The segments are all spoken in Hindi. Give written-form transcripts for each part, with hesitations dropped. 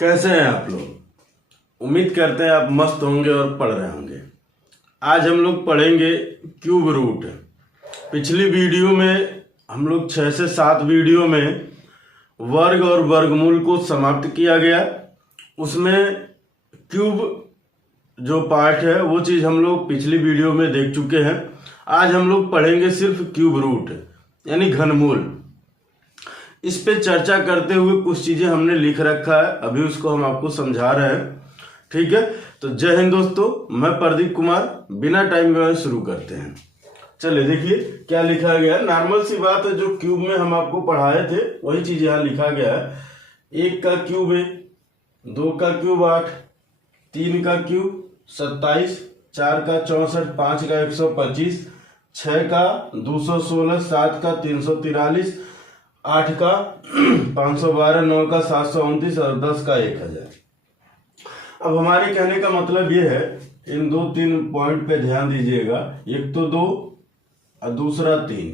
कैसे हैं आप लोग। उम्मीद करते हैं आप मस्त होंगे और पढ़ रहे होंगे। आज हम लोग पढ़ेंगे क्यूब रूट। पिछली वीडियो में हम लोग 6 से 7 वीडियो में वर्ग और वर्गमूल को समाप्त किया गया। उसमें क्यूब जो पार्ट है वो चीज़ हम लोग पिछली वीडियो में देख चुके हैं। आज हम लोग पढ़ेंगे सिर्फ क्यूब रूट यानी घनमूल। इस पे चर्चा करते हुए कुछ चीजें हमने लिख रखा है, अभी उसको हम आपको समझा रहे हैं। ठीक है, तो जय हिंद दोस्तों, मैं प्रदीप कुमार। बिना टाइम गवाए शुरू करते हैं। चलिए देखिए क्या लिखा गया है। नॉर्मल सी बात है, जो क्यूब में हम आपको पढ़ाए थे वही चीज यहाँ लिखा गया है। 1 का क्यूब 1, 2 का क्यूब 8, 3 का क्यूब 27, 4 का 64, 5 का 125, 6 का 216, 7 का 343, 8 का 512, 9 का 729 और 10 का 1000। अब हमारे कहने का मतलब ये है, इन 2-3 पॉइंट पे ध्यान दीजिएगा। एक तो 2 और दूसरा 3,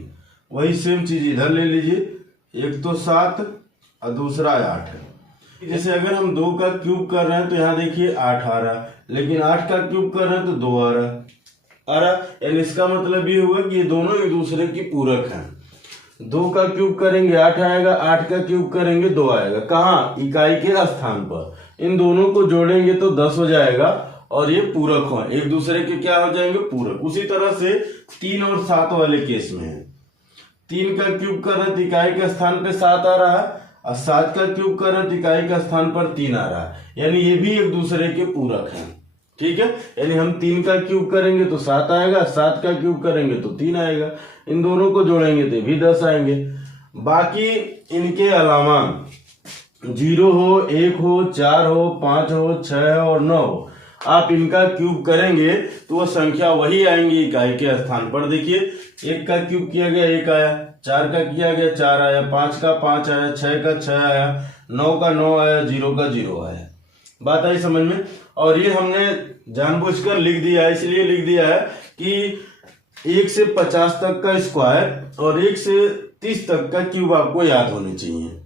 वही सेम चीज इधर ले लीजिए। एक तो 7 और दूसरा 8 है। जैसे अगर हम 2 का क्यूब कर रहे हैं तो यहाँ देखिए 8 आ रहा है, लेकिन 8 का क्यूब कर रहे हैं तो 2 आ रहा। यानी इसका मतलब ये हुआ कि ये दोनों एक दूसरे की पूरक हैं। 2 का क्यूब करेंगे 8 आएगा, 8 का क्यूब करेंगे 2 आएगा। कहाँ? इकाई के स्थान पर। इन दोनों को जोड़ेंगे तो 10 हो जाएगा और ये पूरक हो, एक दूसरे के क्या हो जाएंगे? पूरक। उसी तरह से 3 और 7 वाले केस में है। 3 का क्यूब कर रहे तो इकाई के स्थान पे 7 आ रहा है, और 7 का क्यूब कर रहे तो इकाई के स्थान पर 3 आ रहा है। यानी ये भी एक दूसरे के पूरक हैं। ठीक है, यानी हम 3 का क्यूब करेंगे तो 7 आएगा, 7 का क्यूब करेंगे तो 3 आएगा। इन दोनों को जोड़ेंगे तो भी 10 आएंगे। बाकी इनके अलावा 0 हो, 1 हो, 4 हो, 5 हो, 6 और 9 हो, आप इनका क्यूब करेंगे तो वो संख्या वही आएंगी इकाई के स्थान पर। देखिए 1 का क्यूब किया गया 1 आया, 4 का किया गया 4 आया, 5 का 5 आया, 6 का 6 आया, 9 का 9 आया, 0 का 0 आया। बात आई समझ में? और ये हमने जानबूझकर लिख दिया है, इसलिए लिख दिया है कि 1 से 50 तक का स्क्वायर और 1 से 30 तक का क्यूब आपको याद होने चाहिए।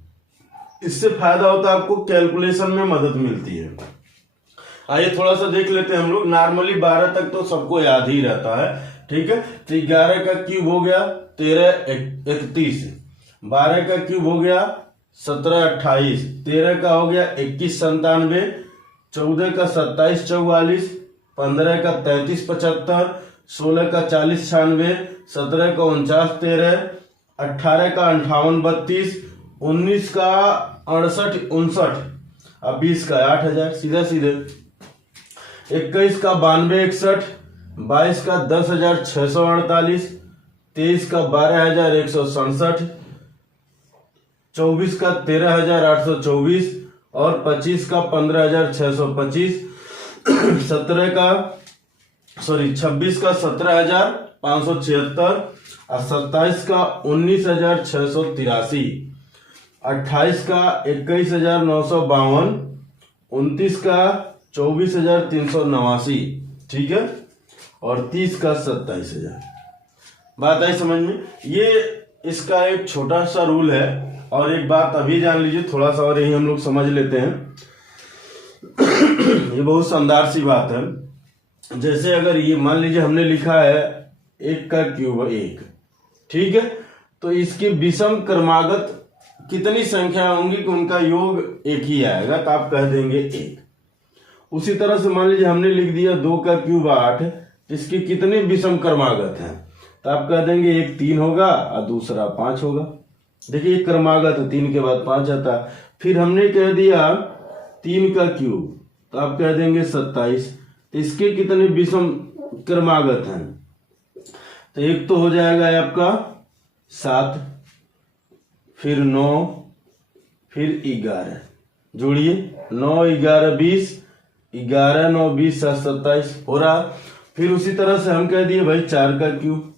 इससे फायदा होता है, आपको कैलकुलेशन में मदद मिलती है। आइए थोड़ा सा देख लेते हैं हम लोग। नॉर्मली 12 तक तो सबको याद ही रहता है। ठीक है, तो 11 का क्यूब हो गया 13 31, 12 का क्यूब हो गया 17 28, 13 का हो गया 21 97, 14 का 27 44, 15 का 33 75, 16 का 40 96, 17 का 49 13, 18 का 58 32, 19 का 68 59 और 20 का 8000 सीधा सीधे। 21 का 92 61, 22 का 10,648, 23 का 12,167, 24 का 13,824 और 25 का 15,625, 26 का 17,576 और 27 का 19,683, 28 का 21,952, 29 का 24,389। ठीक है, और 30 का 27,000। बात आई समझ में? ये इसका एक छोटा सा रूल है। और एक बात अभी जान लीजिए, थोड़ा सा और यही हम लोग समझ लेते हैं। ये बहुत शानदार सी बात है। जैसे अगर ये मान लीजिए हमने लिखा है 1 का क्यूब 1, ठीक है, तो इसकी विषम क्रमागत कितनी संख्या होंगी कि उनका योग 1 ही आएगा, तो आप कह देंगे 1। उसी तरह से मान लीजिए हमने लिख दिया 2 का क्यूब 8, इसकी कितनी विषम क्रमागत है, तो आप कह देंगे एक 3 होगा और दूसरा 5 होगा। देखिए एक क्रमागत 3 के बाद 5 आता है। फिर हमने कह दिया 3 का क्यूब, तो आप कह देंगे 27, तो इसके कितने विषम क्रमागत हैं, तो एक तो हो जाएगा आपका 7, फिर 9, फिर 11। जोड़िए 9 11 20, 11 9 20 27 हो रहा। फिर उसी तरह से हम कह दिए भाई 4 का क्यूब,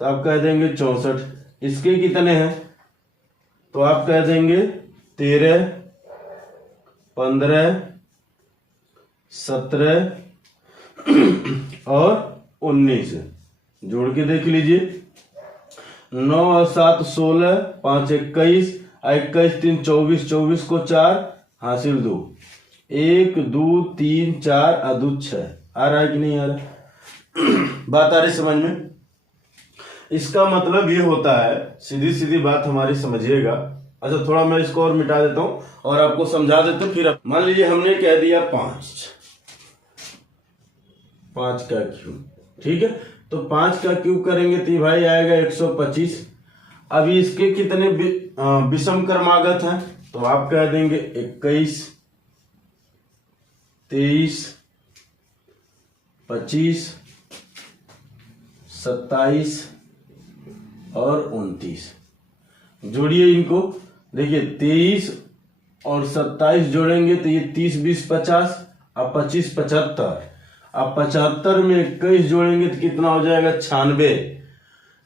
तो आप कह देंगे 64, इसके कितने हैं, तो आप कह देंगे 13 15 17 और 19। जोड़ के देख लीजिए 9 और 7 16, 5 21, 21 3 24, 24 को 4, हासिल 2, 1 2 3 4 और 2 6। आ रहा है कि नहीं आ रहा? बात आ रही समझ में? इसका मतलब ये होता है, सीधी सीधी बात हमारी समझिएगा। अच्छा थोड़ा मैं इसको और मिटा देता हूं और आपको समझा देता हूं। फिर मान लीजिए हमने कह दिया 5 का क्यूब, ठीक है। तो 5 का क्यूब करेंगे तो भाई आएगा 125। अभी इसके कितने विषम क्रमागत हैं? तो आप कह देंगे 21, 23, 25, 27 और 29। जोड़िए इनको। देखिए 23 और 27 जोड़ेंगे तो ये 30 20 50 और 25 75। अब 75 में 21 जोड़ेंगे तो कितना हो जाएगा? 96।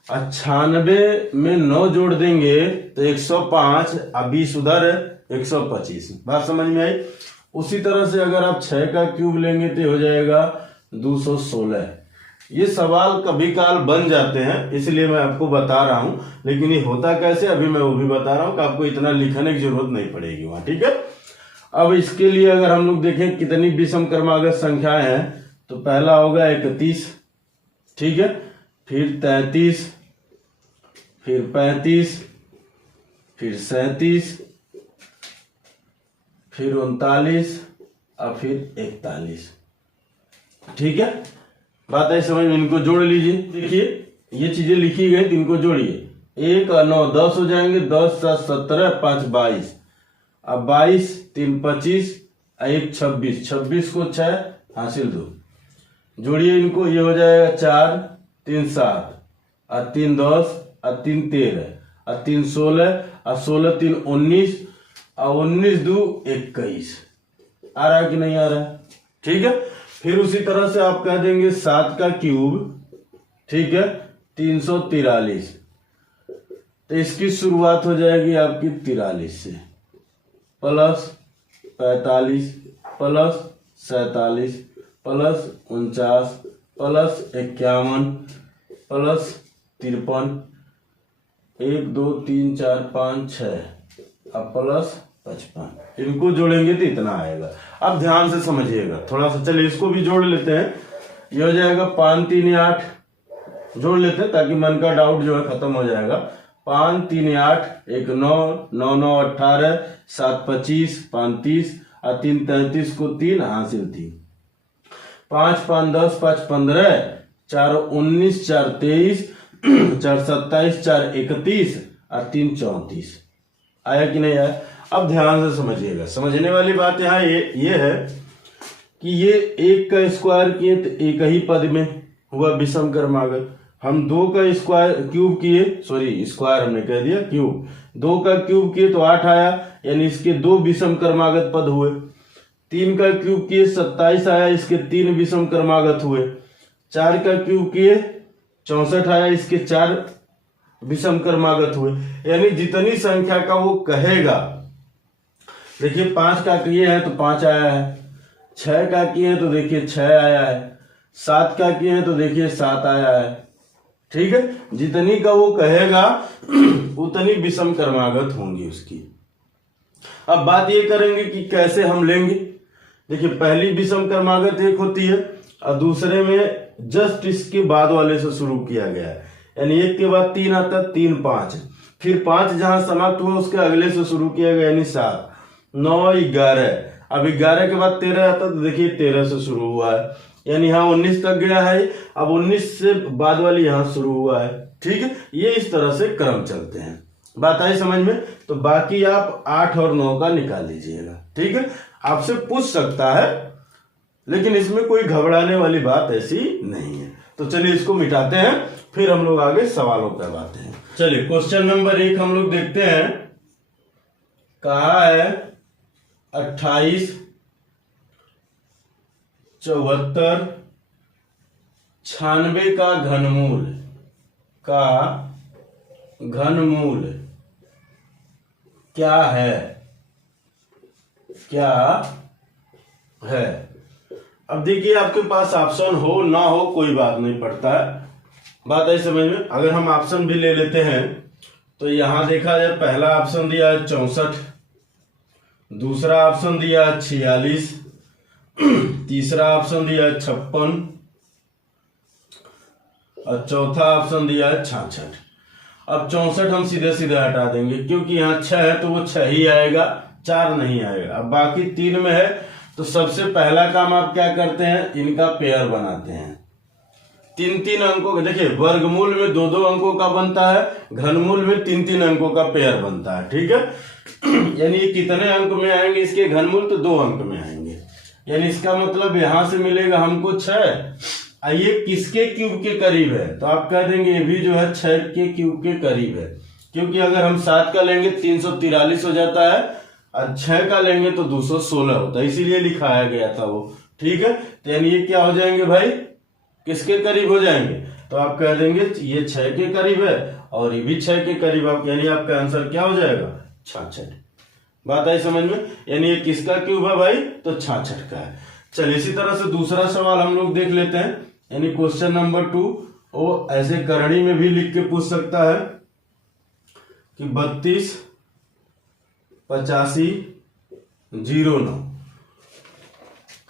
96 में 9 जोड़ देंगे तो 105 और 20 उधर है 125। बात समझ में आई? उसी तरह से अगर आप 6 का क्यूब लेंगे तो हो जाएगा 216। ये सवाल कभी काल बन जाते हैं, इसलिए मैं आपको बता रहा हूं। लेकिन ये होता कैसे अभी मैं वो भी बता रहा हूं कि आपको इतना लिखने की जरूरत नहीं पड़ेगी वहां, ठीक है। अब इसके लिए अगर हम लोग देखें कितनी विषम क्रमागत संख्याएं हैं, तो पहला होगा 31, ठीक है। फिर 33, फिर 35, फिर 37, फिर 39 और फिर 41, ठीक है। बात है समझ में? इनको जोड़ लीजिए। देखिए ये चीजें लिखी गई तो इनको जोड़िए। 1 और 9 10 हो जाएंगे, 10 7 17 5 22। अब 22 3 25 1 26। 26 को 6 हासिल 2। जोड़िए इनको, ये हो जाएगा 4 3 7 और 3 10 और 3 13 और 3 16 और 16 3 19 और 19 2 21। आ रहा है कि नहीं आ रहा है? ठीक है। फिर उसी तरह से आप कह देंगे 7 का क्यूब, ठीक है, 343। तो इसकी शुरुआत हो जाएगी आपकी 43 से, plus 45 plus 47 plus 49 plus 51 plus 53, 1 2 3 4 5 6 अब प्लस 55। इनको जोड़ेंगे तो इतना आएगा। अब ध्यान से समझिएगा थोड़ा सा। चलिए इसको भी जोड़ लेते हैं। ये हो जाएगा 5 3 8। जोड़ लेते हैं ताकि मन का डाउट जो है खत्म हो जाएगा। 5 3 8 1 9 9 9 18 7 25 5 30 और 3 33 को 3 हासिल 3। 5 5 10 5 15 4 19 4 23 4 27 4 31 और 3 34। आया कि नहीं आया? अब ध्यान से समझिएगा। समझने वाली बात यहाँ ये है कि ये 1 का स्क्वायर किए तो एक ही पद में हुआ विषम क्रमागत। हम 2 का स्क्वायर क्यूब किए, सॉरी स्क्वायर हमने कह दिया, क्यूब। 2 का क्यूब किए तो 8 आया, यानी इसके 2 विषम क्रमागत पद हुए। 3 का क्यूब किए 27 आया, इसके 3 विषम क्रमागत हुए। 4 का क्यूब किए 64 आया, इसके 4 विषम क्रमागत हुए। यानी जितनी संख्या का वो कहेगा, देखिए 5 का किए हैं तो 5 आया है, 6 का किए हैं तो देखिए 6 आया है, 7 का किए हैं तो देखिए 7 आया है, ठीक है। जितनी का वो कहेगा उतनी विषम क्रमागत होंगी उसकी। अब बात ये करेंगे कि कैसे हम लेंगे। देखिए पहली विषम क्रमागत 1 होती है और दूसरे में जस्ट इसके बाद वाले से शुरू किया गया है, यानी 1 के बाद 3 आता है, 3 5, फिर 5 जहां समाप्त हुआ उसके अगले से शुरू किया गया, यानी 7 9 11। अब 11 के बाद 13 आता तो देखिए 13 से शुरू हुआ है, यानी यहाँ 19 तक गया है। अब 19 से बाद वाली यहाँ शुरू हुआ है, ठीक है। ये इस तरह से क्रम चलते हैं। बात आई समझ में? तो बाकी आप 8 और 9 का निकाल लीजिएगा, ठीक है। आपसे पूछ सकता है, लेकिन इसमें कोई घबराने वाली बात ऐसी नहीं है। तो चलिए इसको मिटाते हैं, फिर हम लोग आगे सवालों पर आते हैं। चलिए क्वेश्चन नंबर 1 हम लोग देखते हैं। कहा है 28 74 96 का घनमूल क्या है? क्या है? अब देखिए आपके पास ऑप्शन हो ना हो कोई बात नहीं पड़ता है। बात है समझ में? अगर हम ऑप्शन भी ले लेते हैं तो यहां देखा जाए, पहला ऑप्शन दिया है 64, दूसरा ऑप्शन दिया 46, तीसरा ऑप्शन दिया 56 और चौथा ऑप्शन दिया है 66। अब 64 हम सीधे सीधे हटा देंगे क्योंकि यहाँ 6 है तो वो 6 ही आएगा, 4 नहीं आएगा। अब बाकी 3 में है तो सबसे पहला काम आप क्या करते हैं, इनका पेयर बनाते हैं। 3-3 अंकों का, देखिए वर्गमूल में 2-2 अंकों का बनता है, घनमूल में 3-3 अंकों का पेयर बनता है, ठीक है। यानी कितने अंक में आएंगे इसके घनमूल, तो 2 अंक में आएंगे। यानी इसका मतलब यहां से मिलेगा हमको 6। ये किसके क्यूब के करीब है, तो आप कह देंगे ये भी जो है 6 के क्यूब के करीब है, क्योंकि अगर हम 7 का लेंगे 343 हो जाता है और 6 का लेंगे तो 216 होता है, इसीलिए लिखाया गया था वो, ठीक है। तो यानी ये क्या हो जाएंगे भाई, किसके करीब हो जाएंगे, तो आप कह देंगे ये 6 के करीब है और ये भी 6 के करीब, आप यानी आपका आंसर क्या हो जाएगा, 66। बात आई समझ में। यानी ये किसका क्यूब है भाई, तो 66 का है। चलिए इसी तरह से दूसरा सवाल हम लोग देख लेते हैं। यानी क्वेश्चन नंबर 2 वो ऐसे करणी में भी लिख के पूछ सकता है कि 32 85 09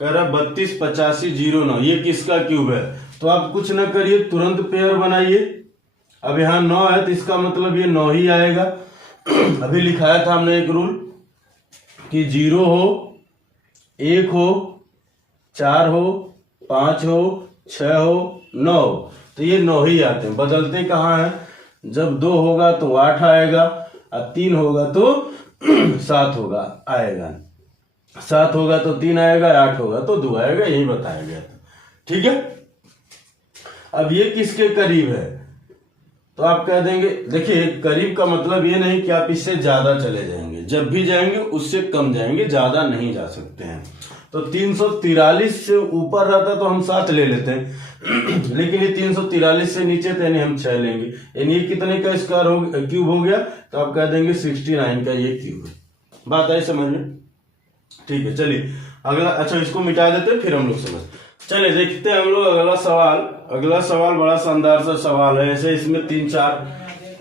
कह रहा 32 85 09 ये किसका क्यूब है। तो आप कुछ ना करिए, तुरंत पेयर बनाइए। अब यहाँ 9 है तो इसका मतलब ये 9 ही आएगा। अभी लिखाया था हमने एक रूल कि 0 हो, 1 हो, 4 हो, 5 हो, 6 हो, 9 हो, तो ये 9 ही आते हैं। बदलते कहाँ है, जब 2 होगा तो 8 आएगा और 3 होगा तो 7 होगा आएगा, 7 होगा तो 3 आएगा, 8 होगा तो 2 आएगा, यही बताया गया था, ठीक है। अब ये किसके करीब है, तो आप कह देंगे, देखिए करीब का मतलब ये नहीं कि आप इससे ज्यादा चले जाएंगे, जब भी जाएंगे उससे कम जाएंगे, ज्यादा नहीं जा सकते हैं। तो 343 से ऊपर रहता तो हम 7 ले लेते हैं, लेकिन ये 343 से नीचे थे, यानी हम 6 लेंगे। यानी ये कितने का स्क्वायर हो, क्यूब हो गया, तो आप कह देंगे 69 का ये क्यूब है। बात आई समझ में, ठीक है। चलिए अगला, अच्छा इसको मिटा देते हैं फिर हम लोग समझ। चलिए देखते हैं हम लोग अगला सवाल। अगला सवाल बड़ा शानदार सा सवाल है। ऐसे इसमें 3 4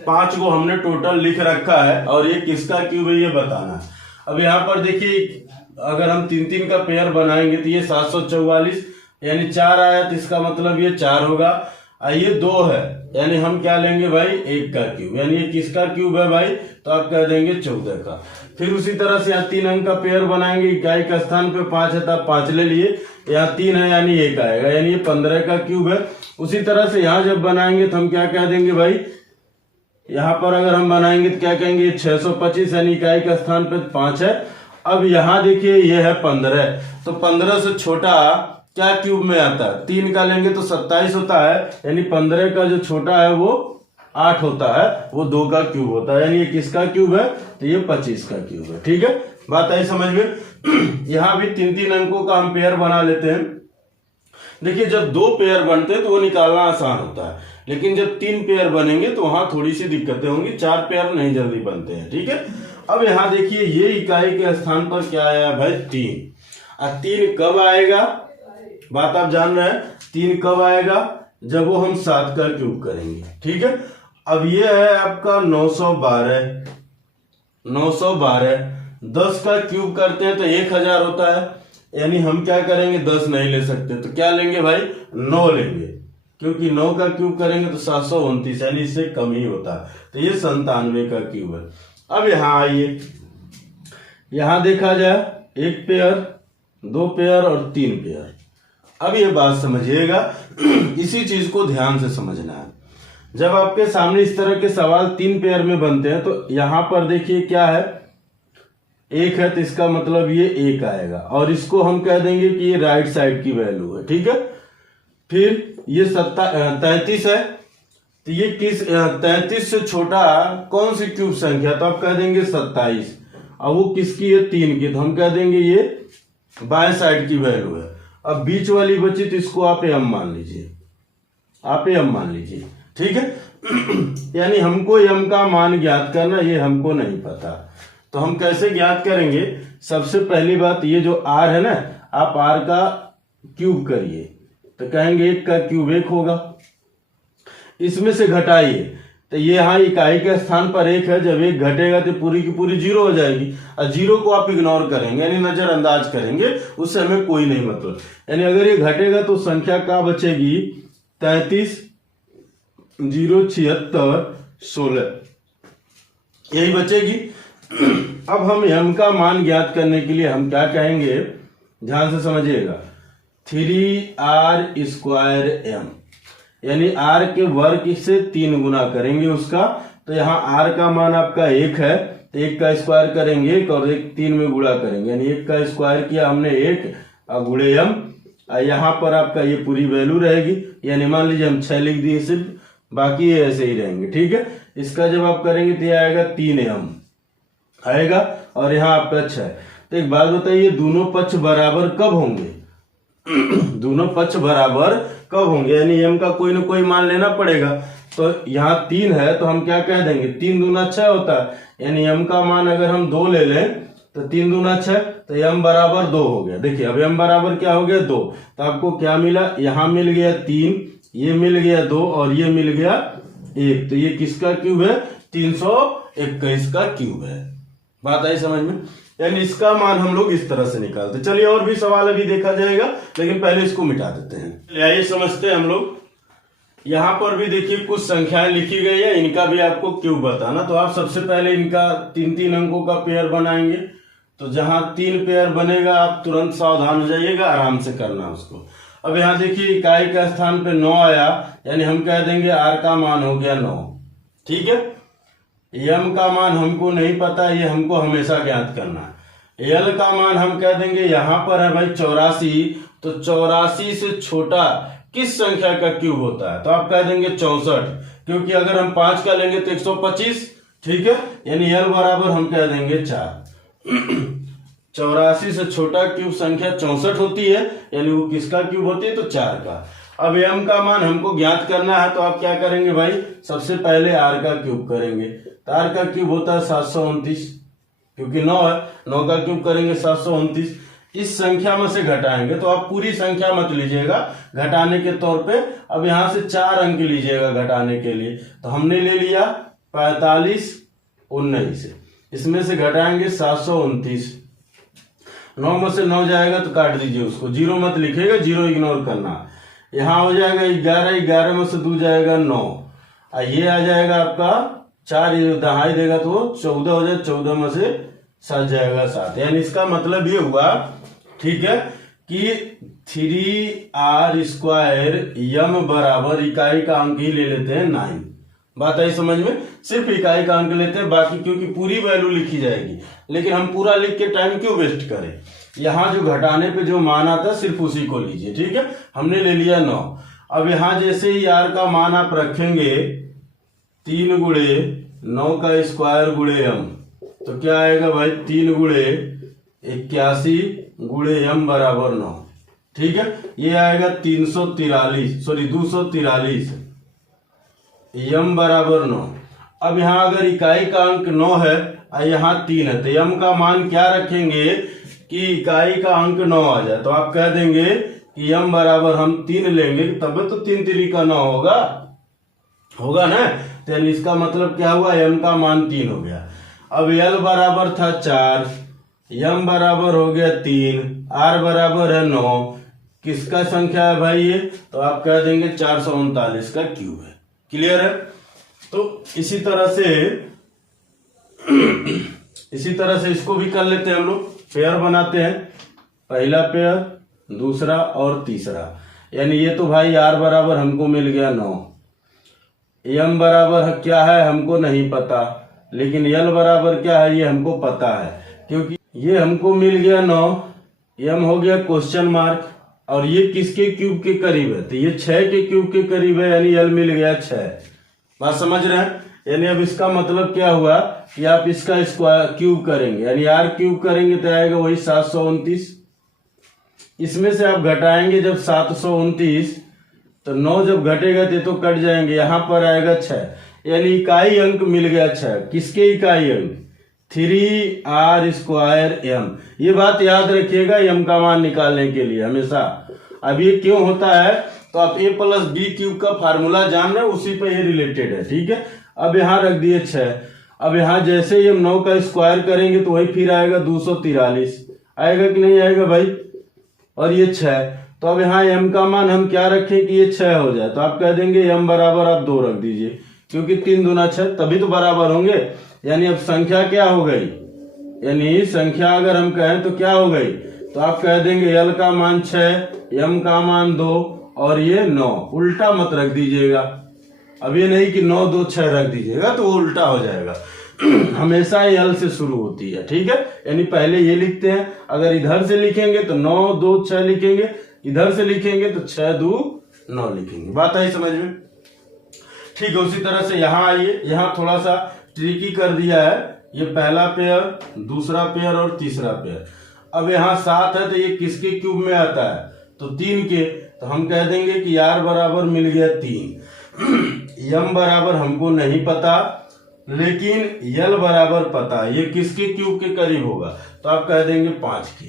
5 को हमने टोटल लिख रखा है और ये किसका क्यूब है ये बताना है। अब यहाँ पर देखिए अगर हम 3-3 का पेयर बनाएंगे तो ये 744 यानी 4 आया, तो इसका मतलब ये 4 होगा। ये 2 है यानी हम क्या लेंगे भाई, 1 का क्यूब, यानी ये किसका क्यूब है भाई, तो आप कह देंगे 14 का। फिर उसी तरह से यहाँ 3 अंक का पेयर बनाएंगे, इकाई का स्थान पे 5 है तो आप 5 ले लिए, यहाँ 3 है यानी 1 आएगा, यानी ये 15 का क्यूब है। उसी तरह से यहाँ जब बनाएंगे तो हम क्या कह देंगे भाई, यहाँ पर अगर हम बनाएंगे तो क्या कहेंगे 625 यानी इकाई का स्थान पे 5 है। अब यहाँ देखिए ये है 15, तो 15 से छोटा क्या क्यूब में आता है, 3 का लेंगे तो 27 होता है, यानी 15 का जो छोटा है वो 8 होता है, वो 2 का क्यूब होता है, यानी ये किसका क्यूब है, तो ये 25 का क्यूब है, ठीक है। बात आई समझ में। यहाँ भी 3-3 अंकों का हम पेयर बना लेते हैं। देखिए जब 2 पेयर बनते हैं तो वो निकालना आसान होता है, लेकिन जब 3 पेयर बनेंगे तो वहां थोड़ी सी दिक्कतें होंगी, 4 पेयर नहीं जल्दी बनते हैं, ठीक है। अब यहाँ देखिए ये इकाई के स्थान पर क्या आया भाई, 3। और 3 कब आएगा, बात आप जान रहे हैं, 3 कब आएगा, जब वो हम 7 का क्यूब करेंगे, ठीक है। अब ये है आपका 912, 912 10 का क्यूब करते हैं तो 1000 होता है, यानी हम क्या करेंगे 10 नहीं ले सकते, तो क्या लेंगे भाई 9 लेंगे, क्योंकि 9 का क्यूब करेंगे तो 729 यानी इससे कम ही होता है, तो ये 97 का क्यूब है। अब यहाँ आइए, यहाँ देखा जाए 1 पेयर 2 पेयर और 3 पेयर। अब ये बात समझिएगा, इसी चीज को ध्यान से समझना है। जब आपके सामने इस तरह के सवाल 3 पेयर में बनते हैं तो यहाँ पर देखिए क्या है, 1 है तो इसका मतलब ये 1 आएगा, और इसको हम कह देंगे कि ये राइट साइड की वैल्यू है, ठीक है। फिर ये 33 है, तो ये किस 33 से छोटा कौन सी क्यूब संख्या, तो आप कह देंगे 27, और वो किसकी है 3 की, तो हम कह देंगे ये बाएं साइड की वैल्यू है। अब बीच वाली बची तो इसको आप m मान लीजिए, आप m मान लीजिए, ठीक है। यानी हमको m का मान ज्ञात करना, ये हमको नहीं पता, तो हम कैसे ज्ञात करेंगे। सबसे पहली बात, ये जो r है ना, आप r का क्यूब करिए, तो कहेंगे 1 का क्यूब 1 होगा, इसमें से घटाइए, तो ये यहाँ इकाई के स्थान पर 1 है, जब 1 घटेगा तो पूरी की पूरी 0 हो जाएगी, और 0 को आप इग्नोर करेंगे यानी नजरअंदाज करेंगे, उससे हमें कोई नहीं मतलब। यानी अगर ये घटेगा तो संख्या क्या बचेगी, 33 0 76 16 यही बचेगी। अब हम m का मान ज्ञात करने के लिए हम क्या कहेंगे, ध्यान से समझिएगा, 3r² m, यानी r के वर्ग से 3 गुना करेंगे उसका। तो यहाँ r का मान आपका 1 है, तो 1 का स्क्वायर करेंगे और 1 3 में गुणा करेंगे, यानी 1 का स्क्वायर किया हमने 1 गुणे m, यहाँ पर आपका ये पूरी वैल्यू रहेगी, यानी मान लीजिए हम 6 लिख दिए सिर्फ, बाकी ये ऐसे ही रहेंगे, ठीक है। इसका जब आप करेंगे तो ये आएगा 3m आएगा, और यहाँ आपका 6। तो एक बात बताइए, दोनों पक्ष बराबर कब होंगे, दोनों पक्ष बराबर कब होंगे, यानी m का कोई ना कोई मान लेना पड़ेगा। तो यहाँ 3 है तो हम क्या कह देंगे, 3 दूना 6 होता है, यानी m का मान अगर हम 2 ले लें तो 3 दूना 6, तो m बराबर 2 हो गया। देखिए अब m बराबर क्या हो गया, 2। तो आपको क्या मिला, यहाँ मिल गया 3, ये मिल गया 2 और ये मिल गया 1, तो ये किसका क्यूब है, 321 का क्यूब है। बात आई समझ में, यानी इसका मान हम लोग इस तरह से निकालते। चलिए और भी सवाल अभी देखा जाएगा, लेकिन पहले इसको मिटा देते हैं। आइए समझते हैं हम लोग। यहाँ पर भी देखिए कुछ संख्याएं लिखी गई है, इनका भी आपको क्यूब बताना। तो आप सबसे पहले इनका 3-3 अंकों का पेयर बनाएंगे। तो जहां 3 पेयर बनेगा आप तुरंत सावधान हो जाइएगा, आराम से करना उसको। अब यहाँ देखिए इकाई का स्थान पे 9 आया, यानी हम कह देंगे r का मान हो गया 9, ठीक है। m का मान हमको नहीं पता, ये हमको हमेशा ज्ञात करना है। l का मान हम कह देंगे, यहाँ पर है भाई 84, तो 84 से छोटा किस संख्या का क्यूब होता है, तो आप कह देंगे 64, क्योंकि अगर हम 5 का लेंगे तो 125, ठीक है। यानी l बराबर हम कह देंगे 4। 84 से छोटा क्यूब संख्या 64 होती है, यानी वो किसका क्यूब होती है, तो 4 का। अब m का मान हमको ज्ञात करना है, तो आप क्या करेंगे भाई, सबसे पहले r का क्यूब करेंगे। तो r का क्यूब होता है 729, क्योंकि 9 है, 9 का क्यूब करेंगे 729। इस संख्या में से घटाएंगे, तो आप पूरी संख्या मत लीजिएगा घटाने के तौर पे, अब यहाँ से 4 अंक लीजिएगा घटाने के लिए। तो हमने ले लिया 45 19, इसमें से घटाएंगे 729, 9 में से 9 जाएगा तो काट दीजिए उसको, 0 मत लिखेगा, 0 इग्नोर करना। यहाँ हो जाएगा 11, 11 में से 2 जाएगा 9, ये आ जाएगा आपका 4 दहाई देगा तो 14 हो जाए, 14 में से 7 जाएगा 7। यानी इसका मतलब ये हुआ, ठीक है, कि 3r² m बराबर इकाई का अंक ही ले लेते हैं 9। बात आई समझ में, सिर्फ इकाई का अंक लेते हैं, बाकी क्योंकि पूरी वैल्यू लिखी जाएगी, लेकिन हम पूरा लिख के टाइम क्यों वेस्ट करें। यहाँ जो घटाने पे जो मान आता है सिर्फ उसी को लीजिए, ठीक है। हमने ले लिया 9। अब यहाँ जैसे ही r का मान आप रखेंगे 3 गुणे 9 का स्क्वायर गुणे m, तो क्या आएगा भाई, 3 गुणे 81 गुणे m बराबर 9, ठीक है। ये आएगा 243 m बराबर 9। अब यहाँ अगर इकाई का अंक 9 है और यहाँ 3 है, तो m का मान क्या रखेंगे कि इकाई का अंक 9 आ जाए, तो आप कह देंगे कि m बराबर हम 3 लेंगे, तब तो 3 3 का 9 होगा ना। तो इसका मतलब क्या हुआ, m का मान 3 हो गया। अब l बराबर था 4, m बराबर हो गया 3, r बराबर है 9, किसका संख्या है भाई ये, तो आप कह देंगे 439 का क्यूब है। क्लियर है। तो इसी तरह से इसको भी कर लेते हैं हम लोग, पेयर बनाते हैं, पहला पेयर, दूसरा और तीसरा। यानी ये तो भाई r बराबर हमको मिल गया 9, m बराबर क्या है हमको नहीं पता, लेकिन l बराबर क्या है ये हमको पता है, क्योंकि ये हमको मिल गया 9, m हो गया क्वेश्चन मार्क, और ये किसके क्यूब के करीब है, तो ये 6 के क्यूब के करीब है, यानी l मिल गया 6। बात समझ रहे हैं। यानी अब इसका मतलब क्या हुआ कि आप इसका स्क्वायर क्यूब करेंगे, यानी r क्यूब करेंगे तो आएगा वही 729। इसमें से आप घटाएंगे जब 729, तो 9 जब घटेगा तो कट जाएंगे, यहाँ पर आएगा 6, यानी इकाई अंक मिल गया 6। किसके इकाई अंक, 3r²m। ये बात याद रखिएगा m का मान निकालने के लिए हमेशा। अब ये क्यों होता है, तो आप a + b³ का फार्मूला जान रहे हैं, उसी पे ये रिलेटेड है, ठीक है। अब यहाँ रख दिए 6। अब यहाँ जैसे ही हम 9 का स्क्वायर करेंगे तो वही फिर आएगा 243, आएगा कि नहीं आएगा भाई, और ये 6। तो अब यहाँ m का मान हम क्या रखें कि ये 6 हो जाए, तो आप कह देंगे m बराबर आप 2 रख दीजिए, क्योंकि 3 दूना 6 तभी तो बराबर होंगे। यानी अब संख्या क्या हो गई, यानी संख्या अगर हम कहें तो क्या हो गई, तो आप कह देंगे l का मान 6, m का मान 2 और ये 9। उल्टा मत रख दीजिएगा, अब ये नहीं कि 9 2 6 रख दीजिएगा तो वो उल्टा हो जाएगा। हमेशा ये l से शुरू होती है, ठीक है। यानी पहले ये लिखते हैं, अगर इधर से लिखेंगे तो 9 2 6 लिखेंगे, इधर से लिखेंगे तो 6 2 9 लिखेंगे। बात आई समझ में, ठीक है। उसी तरह से यहाँ आइए, यहाँ थोड़ा सा ट्रिकी कर दिया है, ये पहला पेयर, दूसरा पेयर और तीसरा पेयर। अब यहाँ 7 है तो ये किसके क्यूब में आता है, तो 3 के। तो हम कह देंगे कि r बराबर मिल गया 3। m बराबर हमको नहीं पता, लेकिन l बराबर पता, ये किसके क्यूब के करीब होगा, तो आप कह देंगे 5 के।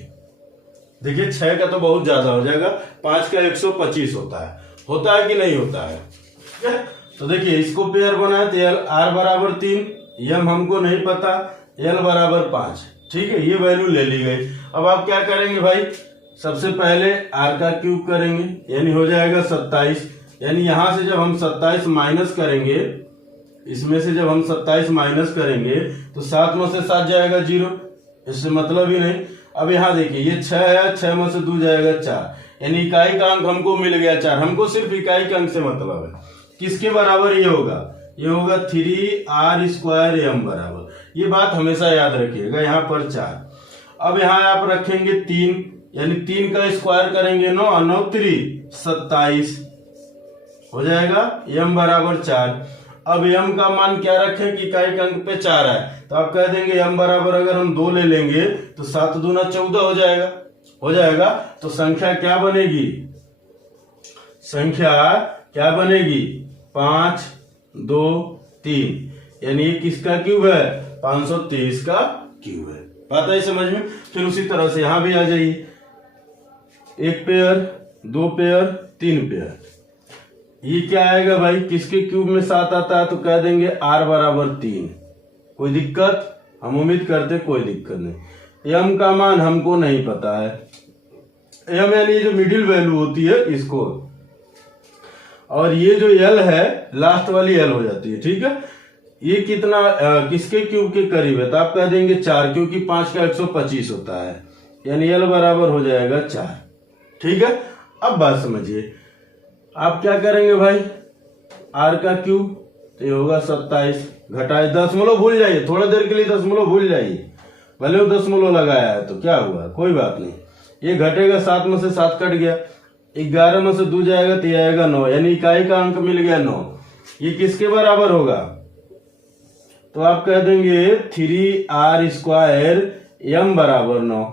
देखिए 6 का तो बहुत ज्यादा हो जाएगा, 5 का 125 होता है कि नहीं होता है, ठीक है। तो देखिए इसको पेयर बनाए तो r बराबर 3, m हमको नहीं पता, l बराबर 5, ठीक है। ये वैल्यू ले ली गई। अब आप क्या करेंगे भाई, सबसे पहले r का क्यूब करेंगे, यानी हो जाएगा 27। यानी यहां से जब हम 27 माइनस करेंगे, इसमें से जब हम 27 माइनस करेंगे तो 7 में से 7 जाएगा 0, इससे मतलब ही नहीं। अब यहाँ देखिए ये 6 है, 6 में से 2 जाएगा 4, यानी इकाई का अंक हमको मिल गया 4। हमको सिर्फ इकाई के अंक से मतलब है। किसके बराबर ये होगा, ये होगा 3r² m बराबर। ये बात हमेशा याद रखिएगा, यहाँ पर 4। अब यहाँ आप रखेंगे 3, यानी 3 का स्क्वायर करेंगे 9 और 9 3 27 हो जाएगा, m बराबर 4। अब m का मान क्या रखें कि इकाई के अंक पे 4 है, तो आप कह देंगे m बराबर अगर हम 2 ले लेंगे तो 7 दूना 14 हो जाएगा। तो संख्या क्या बनेगी, संख्या क्या बनेगी 5 2 3, यानी ये किसका क्यूब है, 523 का क्यूब है। बात है समझ में। फिर उसी तरह से यहां भी आ जाइए, 1 पेयर 2 पेयर 3 पेयर, ये क्या आएगा भाई, किसके क्यूब में 7 आता है, तो कह देंगे r बराबर 3। कोई दिक्कत, हम उम्मीद करते कोई दिक्कत नहीं। m का मान हमको नहीं पता है, m यानी जो मिडिल वैल्यू होती है इसको, और ये जो l है लास्ट वाली l हो जाती है, ठीक है। ये कितना किसके क्यूब के करीब है, तो आप कह देंगे 4, क्योंकि 5 का 125 होता है, यानी l बराबर हो जाएगा 4, ठीक है। अब बात समझिए, आप क्या करेंगे भाई, r का क्यूब तो ये होगा 27, घटाए दशमलव भूल जाइए, थोड़ा देर के लिए दशमलव भूल जाइए, भले वो दशमलव लगाया है तो क्या हुआ, कोई बात नहीं। ये घटेगा, 7 में से 7 कट गया, 11 में से 2 जाएगा तो ये आएगा 9, यानी इकाई का अंक मिल गया 9। ये किसके बराबर होगा, तो आप कह देंगे 3r² m बराबर 9।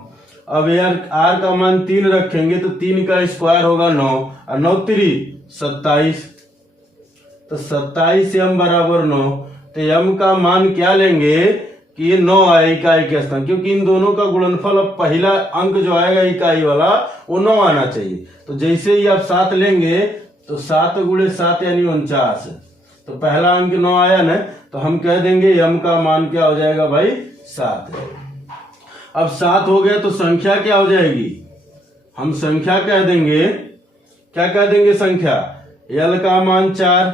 अब यार r का मान 3 रखेंगे तो 3 का स्क्वायर होगा 9 और 9 3 27, तो 27 m बराबर 9। तो m का मान क्या लेंगे कि ये 9 आए इकाई के स्थान, क्योंकि इन दोनों का गुणनफल, अब पहला अंक जो आएगा इकाई वाला वो 9 आना चाहिए। तो जैसे ही आप 7 लेंगे तो 7 गुणे 7 यानी 49, तो पहला अंक 9 आया ना, तो हम कह देंगे m का मान क्या हो जाएगा भाई 7। अब 7 हो गया तो संख्या क्या हो जाएगी, हम संख्या कह देंगे, क्या कह देंगे संख्या, l का मान 4,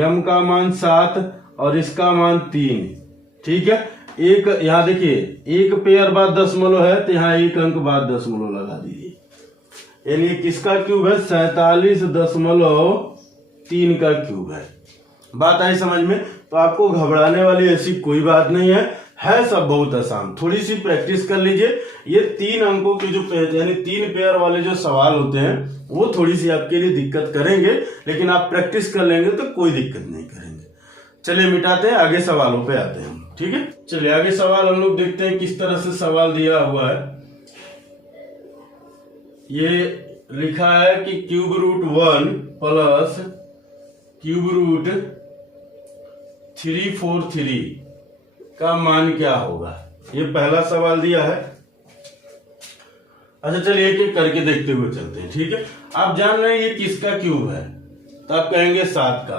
m का मान 7 और इसका मान 3, ठीक है। एक यहाँ देखिए, एक पेयर बाद दशमलव है तो यहाँ एक अंक बाद दशमलव लगा दीजिए, यानी किसका क्यूब है, 47.3 का क्यूब है। बात आई समझ में। तो आपको घबराने वाली ऐसी कोई बात नहीं है सब बहुत आसान, थोड़ी सी प्रैक्टिस कर लीजिए। ये 3 अंकों के जो यानी 3 पेयर वाले जो सवाल होते हैं वो थोड़ी सी आपके लिए दिक्कत करेंगे, लेकिन आप प्रैक्टिस कर लेंगे तो कोई दिक्कत नहीं करेंगे। चलिए मिटाते हैं, आगे सवालों पे आते हैं, ठीक है। चलिए आगे सवाल हम लोग देखते हैं किस तरह से सवाल दिया हुआ है। ये लिखा है कि cube root 1 plus cube root 343 का मान क्या होगा, ये पहला सवाल दिया है। अच्छा चलिए एक एक करके देखते हुए चलते हैं, ठीक है। आप जान रहे हैं ये किसका क्यूब है, तो आप कहेंगे 7 का।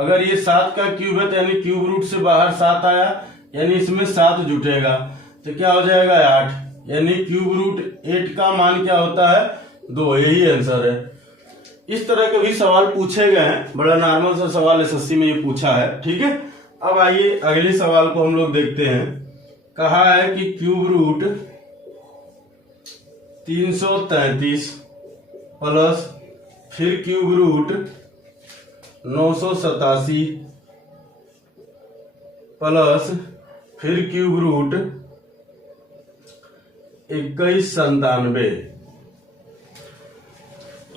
अगर ये 7 का क्यूब है तो यानी क्यूब रूट से बाहर 7 आया, यानी इसमें 7 जुटेगा तो क्या हो जाएगा 8, यानी क्यूब रूट 8 का मान क्या होता है 2। यही आंसर है। इस तरह के भी सवाल पूछे गए हैं, बड़ा नॉर्मल सा सवाल एसएससी में ये पूछा है। ठीक है, अब आइए अगले सवाल को हम लोग देखते हैं। कहा है कि क्यूब रूट 333 प्लस फिर क्यूब रूट 987 प्लस फिर क्यूब रूट 2197।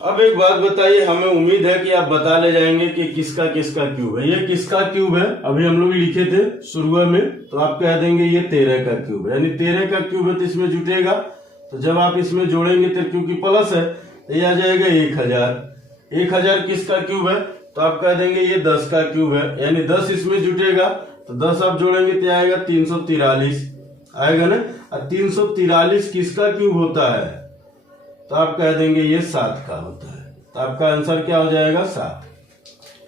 अब एक बात बताइए, हमें उम्मीद है कि आप बता ले जाएंगे कि किसका किसका क्यूब है। ये किसका क्यूब है अभी हम लोग लिखे थे शुरुआत में, तो आप कह देंगे ये 13 का क्यूब है, यानी 13 का क्यूब है तो इसमें जुटेगा। तो जब आप इसमें जोड़ेंगे तो क्योंकि प्लस है तो ये आ जाएगा 1000। 1000 किसका क्यूब है तो आप कह देंगे ये 10 का क्यूब है, यानी 10 इसमें जुटेगा तो 10 आप जोड़ेंगे तो आएगा 343 आएगा ना। और 343 किसका क्यूब होता है तो आप कह देंगे ये 7 का होता है। तो आपका आंसर क्या हो जाएगा 7।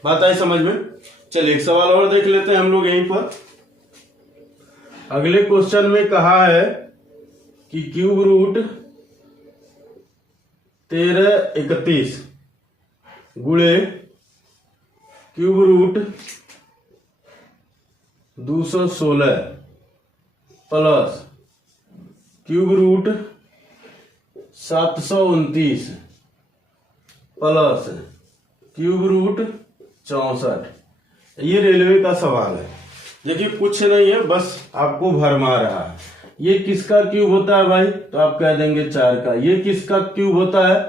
बात आई समझ में। चलिए एक सवाल और देख लेते हैं हम लोग यहीं पर। अगले क्वेश्चन में कहा है कि क्यूब रूट 1331 गुणे cube root 216 plus cube root 729 plus cube root 64। ये रेलवे का सवाल है। देखिए कुछ नहीं है, बस आपको भरमा रहा है। ये किसका क्यूब होता है भाई तो आप कह देंगे 4 का। ये किसका क्यूब होता है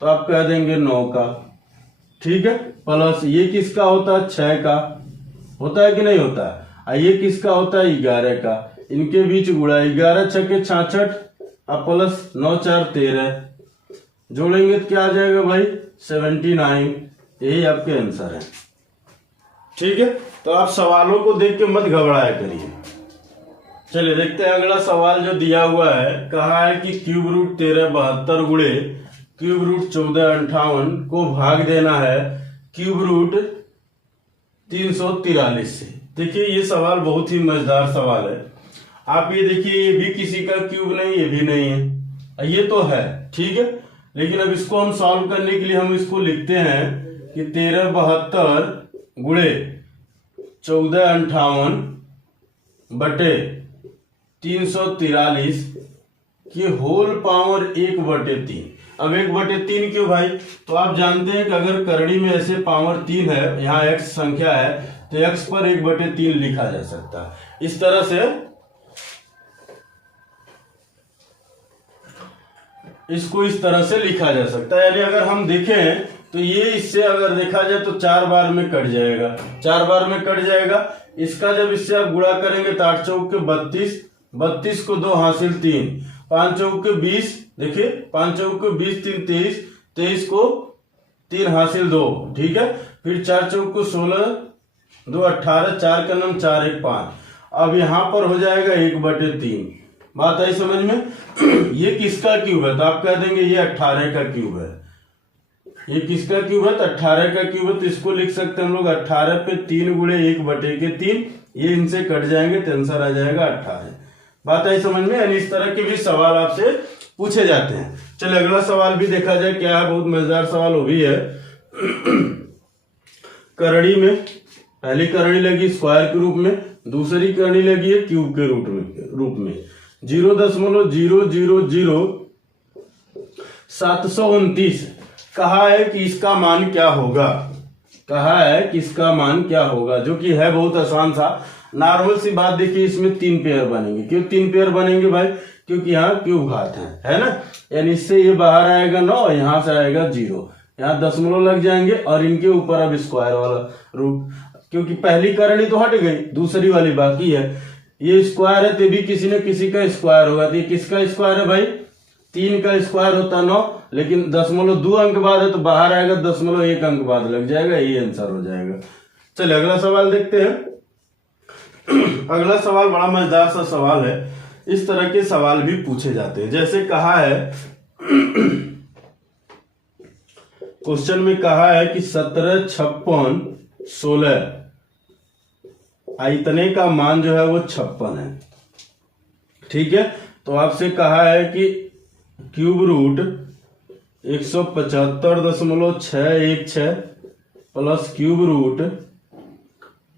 तो आप कह देंगे 9 का। ठीक है, प्लस ये किसका होता है 6 का होता है कि नहीं होता है। ये किसका होता है 11 का। इनके बीच गुणा 11 छके 66 अब प्लस 9 4 13 जोड़ेंगे तो क्या आ जाएगा भाई 79। यही आपके आंसर है। ठीक है, तो आप सवालों को देख के मत घबराया करिए। चलिए देखते हैं अगला सवाल जो दिया हुआ है। कहा है कि क्यूब रूट 1372 गुणे क्यूब रूट 1458 को भाग देना है क्यूब रूट 343 से। देखिए ये सवाल बहुत ही मजेदार सवाल है। आप ये देखिए, ये भी किसी का क्यूब नहीं, ये भी नहीं है, ये तो है। ठीक है, लेकिन अब इसको हम सॉल्व करने के लिए हम इसको लिखते हैं कि 1372 गुणे 1458 बटे 343 की होल पावर 1/3। अब 1/3 क्यों भाई तो आप जानते हैं कि अगर करड़ी में ऐसे पावर 3 है, यहाँ x संख्या है तो x पर 1/3 लिखा जा सकता है। इस तरह से इसको इस तरह से लिखा जा सकता है। यानी अगर हम देखें तो ये इससे अगर देखा जाए तो 4 बार में कट जाएगा, 4 बार में कट जाएगा। इसका जब इससे आप गुणा करेंगे तो 8 चौक के 32, 32 को 2 हासिल 3, 5 चौक के 20, देखिए 5 चौक के 20 3 23, 23 को 3 हासिल 2। ठीक है, फिर 4 चौक को 16, 2 18, 4 का नाम 4 1 5। अब यहाँ पर हो जाएगा 1/3। बात आई समझ में। ये किसका क्यूब है तो आप कह देंगे ये 18 का क्यूब है। ये किसका क्यूब है तो 18 का क्यूब है। तो इसको लिख सकते हैं हम लोग 18 पे 3 गुणे 1/3। ये इनसे कट जाएंगे तो आंसर आ जाएगा 18। बात आई समझ में। यानी इस तरह के भी सवाल आपसे पूछे जाते हैं। चलिए अगला सवाल भी देखा जाए क्या है। बहुत मजेदार सवाल वो भी है। करड़ी में पहली करड़ी लगी स्क्वायर के रूप में, दूसरी करड़ी लगी है क्यूब के रूप में 0.0000729 कहा है कि इसका मान क्या होगा। कहा है कि इसका मान क्या होगा, जो कि है बहुत आसान सा नॉर्मल सी बात। देखिए इसमें 3 पेयर बनेंगे। क्यों 3 पेयर बनेंगे भाई क्योंकि यहाँ क्यूब घात है ना। यानी इससे ये बाहर आएगा 9, यहाँ से आएगा 0, यहाँ दशमलव लग जाएंगे और इनके ऊपर अब स्क्वायर वाला रूप, क्योंकि पहली करणी तो हट गई, दूसरी वाली बाकी है। ये स्क्वायर है तो भी किसी न किसी का स्क्वायर होगा। तो ये किसका स्क्वायर है भाई 3 का स्क्वायर होता 9, लेकिन 0.2 अंक बाद है तो बाहर आएगा 0.1 अंक बाद लग जाएगा। ये आंसर हो जाएगा। चलिए अगला सवाल देखते हैं। अगला सवाल बड़ा मजेदार सा सवाल है। इस तरह के सवाल भी पूछे जाते हैं। जैसे कहा है क्वेश्चन में कहा है कि 1756 16 इतने का मान जो है वो 56 है। ठीक है, तो आपसे कहा है कि cube root 175.616 plus cube root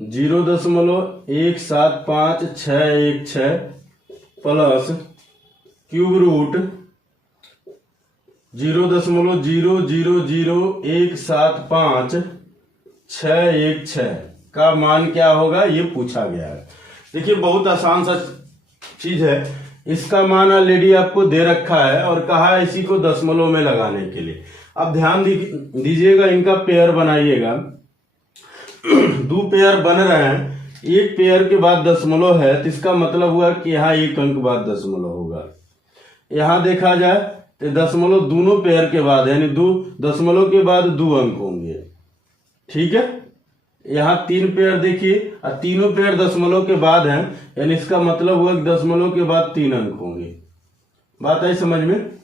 0.175616 plus cube root 0.000175616 का मान क्या होगा, ये पूछा गया है। देखिए बहुत आसान सा चीज है, इसका मान ऑलरेडी आपको दे रखा है और कहा है इसी को दशमलव में लगाने के लिए। अब ध्यान दीजिएगा, इनका पेयर बनाइएगा। दो पेयर बन रहे हैं, एक पेयर के बाद दशमलव है तो इसका मतलब हुआ कि यहाँ एक अंक बाद दशमलव होगा। यहाँ देखा जाए तो दशमलव दोनों पेयर के बाद यानी दो दशमलव के बाद 2 अंक होंगे। ठीक है, यहाँ 3 पेयर देखिए और तीनों पेयर दशमलव के बाद हैं, यानी इसका मतलब हुआ कि दशमलव के बाद 3 अंक होंगे। बात आई समझ में?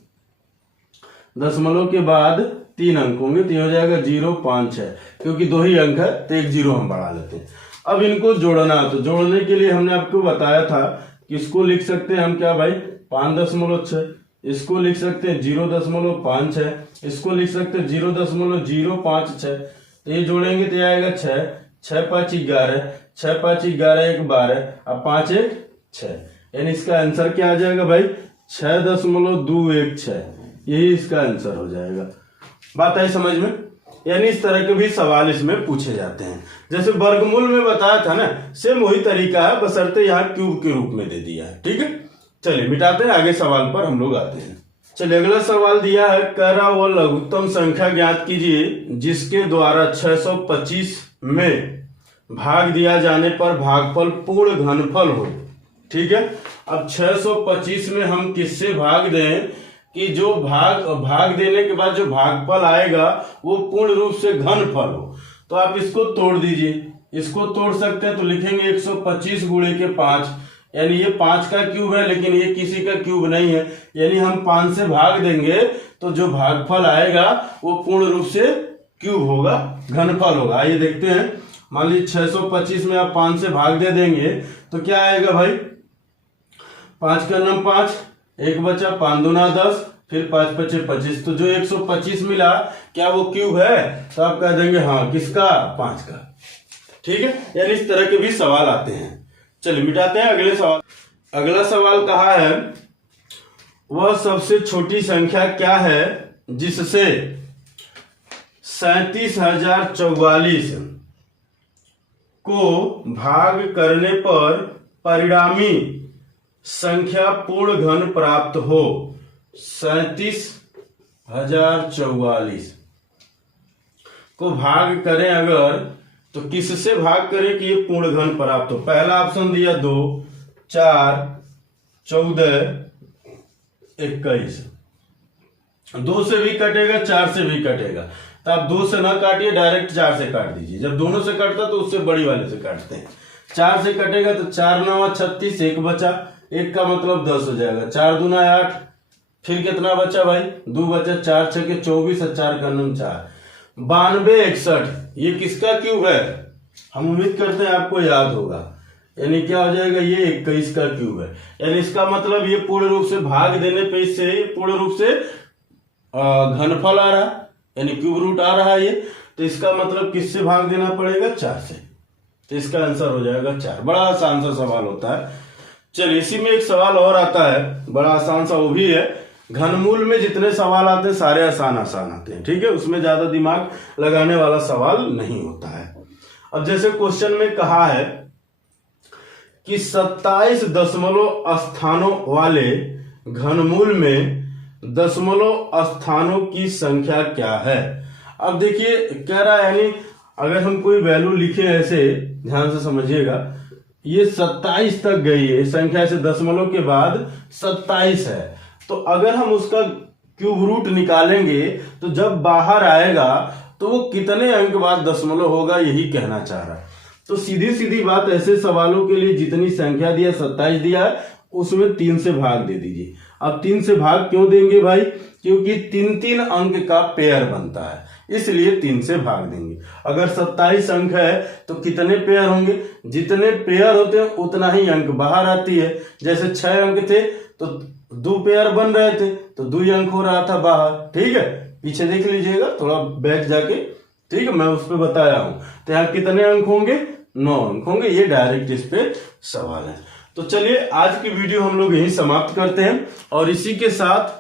दशमलव के बाद 3 अंक होंगे तो ये हो जाएगा 0 5 6, क्योंकि 2 ही अंक है तो एक 0 हम बढ़ा लेते हैं। अब इनको जोड़ना, तो जोड़ने के लिए हमने आपको बताया था कि इसको लिख सकते हैं हम क्या भाई 5.6, इसको लिख सकते हैं 0.56, इसको लिख सकते हैं 0.056। ये जोड़ेंगे तो आएगा 6, 6 5 11, 6 5 11 1 12 और 5 1 6, यानी इसका आंसर क्या आ जाएगा भाई 6.216, यही इसका आंसर हो जाएगा। बात आई समझ में? यानी इस तरह के भी सवाल इसमें पूछे जाते हैं। जैसे वर्गमूल में बताया था ना, सेम वही तरीका है, बशर्ते यहाँ क्यूब के रूप में दे दिया है। ठीक है, चलिए मिटाते हैं, आगे सवाल पर हम लोग आते हैं। चलिए अगला सवाल दिया है, कह रहा वो लघुत्तम संख्या ज्ञात कीजिए जिसके द्वारा 625 में भाग दिया जाने पर भागफल पूर्ण घनफल हो। ठीक है, अब 625 में हम किससे भाग दें कि जो भाग देने के बाद जो भागफल आएगा वो पूर्ण रूप से घनफल हो। तो आप इसको तोड़ दीजिए, इसको तोड़ सकते हैं तो लिखेंगे 125 गुणे के 5, यानी ये 5 का क्यूब है लेकिन ये किसी का क्यूब नहीं है, यानी हम 5 से भाग देंगे तो जो भागफल आएगा वो पूर्ण रूप से क्यूब होगा, घनफल होगा। आइए देखते हैं, मान लीजिए 625 में आप 5 से भाग दे देंगे तो क्या आएगा भाई 5 का नाम 5, 1 बचा 5 दूना 10, फिर 5 5 25, तो जो 125 मिला क्या वो क्यूब है? तो आप कह देंगे हाँ, किसका? 5 का। ठीक है, यानी इस तरह के भी सवाल आते हैं। चलिए मिटाते हैं अगले सवाल। अगला सवाल कहा है, वह सबसे छोटी संख्या क्या है जिससे 37,044 को भाग करने पर परिणामी संख्या पूर्ण घन प्राप्त हो। 37,044 को भाग करें अगर, तो किससे भाग करें कि ये पूर्ण घन प्राप्त हो? पहला ऑप्शन दिया 2, 4, 14, 21। 2 से भी कटेगा, 4 से भी कटेगा, तो आप 2 से ना काटिए, डायरेक्ट 4 से काट दीजिए। जब दोनों से कटता तो उससे बड़ी वाले से काटते हैं। 4 से कटेगा तो 4 9 36, 1 बचा, 1 का मतलब 10 हो जाएगा, 4 दूना 8, फिर कितना बचा भाई 2 बचा, 4 6 के 24 और 4 का नाम 4, 92 61। ये किसका क्यूब है? हम उम्मीद करते हैं आपको याद होगा, यानी क्या हो जाएगा ये 21 का क्यूब है। यानी इसका मतलब ये पूर्ण रूप से भाग देने पे इससे पूर्ण रूप से घनफल आ रहा, यानी क्यूब रूट आ रहा है ये, तो इसका मतलब किससे भाग देना पड़ेगा? 4 से, तो इसका आंसर हो जाएगा 4। बड़ा आसान सा सवाल होता है। चलिए इसी में एक सवाल और आता है, बड़ा आसान सा, वो भी है घनमूल में जितने सवाल आते हैं सारे आसान आते हैं। ठीक है, उसमें ज्यादा दिमाग लगाने वाला सवाल नहीं होता है। अब जैसे क्वेश्चन में कहा है कि 27 दशमलव स्थानों वाले घनमूल में दशमलव स्थानों की संख्या क्या है? अब देखिए कह रहा है, यानी अगर हम कोई वैल्यू लिखे ऐसे, ध्यान से समझिएगा, ये 27 तक गई है संख्या से, दशमलव के बाद 27 है, तो अगर हम उसका क्यूब रूट निकालेंगे तो जब बाहर आएगा तो वो कितने अंक बाद दशमलव होगा, यही कहना चाह रहा है। तो सीधी सीधी बात, ऐसे सवालों के लिए जितनी संख्या दिया 27 दिया है उसमें 3 से भाग दे दीजिए। अब 3 से भाग क्यों देंगे भाई? क्योंकि 3 3 अंक का पेयर बनता है, इसलिए 3 से भाग देंगे। अगर 27 अंक है तो कितने पेयर होंगे, जितने पेयर होते हैं उतना ही अंक बाहर आती है। जैसे 6 अंक थे तो 2 पेयर बन रहे थे तो 2 अंक हो रहा था बाहर। ठीक है, पीछे देख लीजिएगा थोड़ा बैक जाके, ठीक है, मैं उस पर बताया हूं। तो यहाँ कितने अंक होंगे, 9 अंक होंगे। ये डायरेक्ट इस पे सवाल है। तो चलिए आज की वीडियो हम लोग यहीं समाप्त करते हैं और इसी के साथ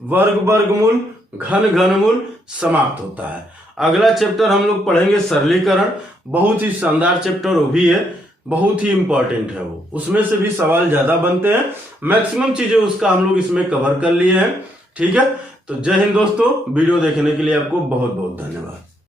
वर्ग वर्गमूल घन घनमूल समाप्त होता है। अगला चैप्टर हम लोग पढ़ेंगे सरलीकरण। बहुत ही शानदार चैप्टर वो भी है, बहुत ही इंपॉर्टेंट है वो, उसमें से भी सवाल ज्यादा बनते हैं। मैक्सिमम चीजें उसका हम लोग इसमें कवर कर लिए हैं। ठीक है, तो जय हिंद दोस्तों, वीडियो देखने के लिए आपको बहुत बहुत धन्यवाद।